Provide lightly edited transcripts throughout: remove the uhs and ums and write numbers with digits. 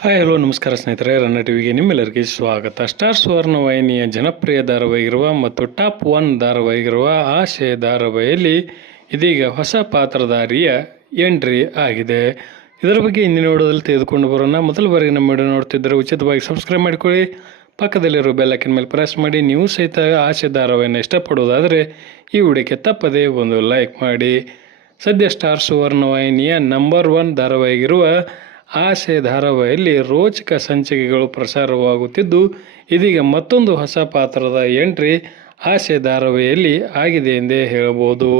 Hi hello ನಮಸ್ಕಾರ ಸ್ನೇಹಿತರೆ, ರನ್ನ ಟಿವಿಗೆ ನಿಮ್ಮೆಲ್ಲರಿಗೆ ಸ್ವಾಗತ. ಸ್ಟಾರ್ ಸುವರ್ಣ ವಾಹಿನಿಯ ಜನಪ್ರಿಯ ಧಾರಾವಾಹಿಗಿರುವ ಮತ್ತು ಟಾಪ್ 1 ಧಾರಾವಾಹಿಗಿರುವ ಆಶೆ ಧಾರಾವಾಹಿಯಲ್ಲಿ ಇದೀಗ ಹೊಸ ಪಾತ್ರಧಾರಿಯ ಎಂಟ್ರಿ ಆಗಿದೆ. ಇದರ ಬಗ್ಗೆ ಇಂದಿನ ವಿಡಿಯೋದಲ್ಲಿ ತೆಗೆದುಕೊಂಡು ಬರೋಣ. ಮೊದಲ ಬಾರಿಗೆ ನಮ್ಮ ವಿಡಿಯೋ ನೋಡ್ತಿದ್ದರೆ ಉಚಿತವಾಗಿ ಸಬ್ಸ್ಕ್ರೈಬ್ ಮಾಡಿಕೊಳ್ಳಿ, ಪಕ್ಕದಲ್ಲಿರೋ ಬೆಲ್ ಐಕನ್ ಮೇಲೆ ಪ್ರೆಸ್ ಮಾಡಿ. ನೀವು ಸಹಿತ ಆಶೆ ಧಾರಾವಾಹಿಯನ್ನು ಇಷ್ಟಪಡುವುದಾದರೆ ಈ ವಿಡಿಯೋಕ್ಕೆ ತಪ್ಪದೆ ಒಂದು ಲೈಕ್ ಮಾಡಿ. ಸದ್ಯ ಸ್ಟಾರ್ ಸುವರ್ಣ ವಾಹಿನಿಯ ನಂಬರ್ 1 ಧಾರಾವಾಹಿಗಿರುವ ಆಸೆ ಧಾರಾವಾಹಿಯಲ್ಲಿ ರೋಚಕ ಸಂಚಿಕೆಗಳು ಪ್ರಸಾರವಾಗುತ್ತಿದ್ದು, ಇದೀಗ ಮತ್ತೊಂದು ಹೊಸ ಪಾತ್ರದ ಎಂಟ್ರಿ ಆಸೆ ಧಾರಾವಾಹಿಯಲ್ಲಿ ಆಗಿದೆ ಎಂದೇ ಹೇಳಬಹುದು.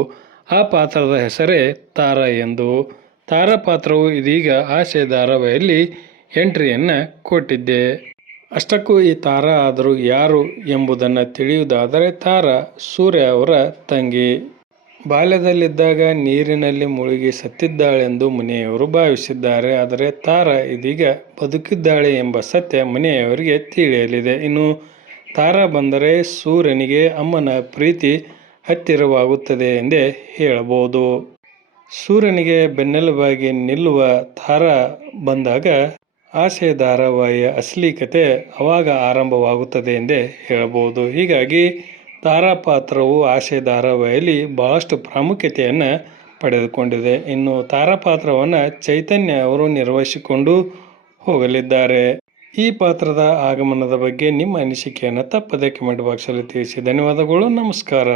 ಆ ಪಾತ್ರದ ಹೆಸರೇ ತಾರಾ ಎಂದು. ತಾರಾ ಪಾತ್ರವು ಇದೀಗ ಆಸೆ ಧಾರಾವಾಹಿಯಲ್ಲಿ ಎಂಟ್ರಿಯನ್ನು ಕೊಟ್ಟಿದೆ. ಅಷ್ಟಕ್ಕೂ ಈ ತಾರಾ ಆದರೂ ಯಾರು ಎಂಬುದನ್ನು ತಿಳಿಯುವುದಾದರೆ, ತಾರಾ ಸೂರ್ಯ ಅವರ ತಂಗಿ. ಬಾಲ್ಯದಲ್ಲಿದ್ದಾಗ ನೀರಿನಲ್ಲಿ ಮುಳುಗಿ ಸತ್ತಿದ್ದಾಳೆಂದು ಮನೆಯವರು ಭಾವಿಸಿದ್ದಾರೆ. ಆದರೆ ತಾರಾ ಇದೀಗ ಬದುಕಿದ್ದಾಳೆ ಎಂಬ ಸತ್ಯ ಮನೆಯವರಿಗೆ ತಿಳಿಯಲಿದೆ. ಇನ್ನು ತಾರಾ ಬಂದರೆ ಸೂರ್ಯನಿಗೆ ಅಮ್ಮನ ಪ್ರೀತಿ ಹತ್ತಿರವಾಗುತ್ತದೆ ಎಂದೇ ಹೇಳಬಹುದು. ಸೂರ್ಯನಿಗೆ ಬೆನ್ನೆಲುಬಾಗಿ ನಿಲ್ಲುವ ತಾರಾ ಬಂದಾಗ ಆಸೆ ಧಾರಾವಾಹಿಯ ಅಸಲಿ ಕತೆ ಅವಾಗ ಆರಂಭವಾಗುತ್ತದೆ ಎಂದೇ ಹೇಳಬಹುದು. ಹೀಗಾಗಿ ತಾರಾ ಪಾತ್ರವು ಆಸೆ ಧಾರಾವಾಹಿಯಲ್ಲಿ ಬಹಳಷ್ಟು ಪ್ರಾಮುಖ್ಯತೆಯನ್ನು ಪಡೆದುಕೊಂಡಿದೆ. ಇನ್ನು ತಾರಾ ಪಾತ್ರವನ್ನು ಚೈತನ್ಯ ಅವರು ನಿರ್ವಹಿಸಿಕೊಂಡು ಹೋಗಲಿದ್ದಾರೆ. ಈ ಪಾತ್ರದ ಆಗಮನದ ಬಗ್ಗೆ ನಿಮ್ಮ ಅನಿಸಿಕೆಯನ್ನು ತಪ್ಪದೆ ಕಮೆಂಟ್ ಬಾಕ್ಸಲ್ಲಿ ತಿಳಿಸಿ. ಧನ್ಯವಾದಗಳು, ನಮಸ್ಕಾರ.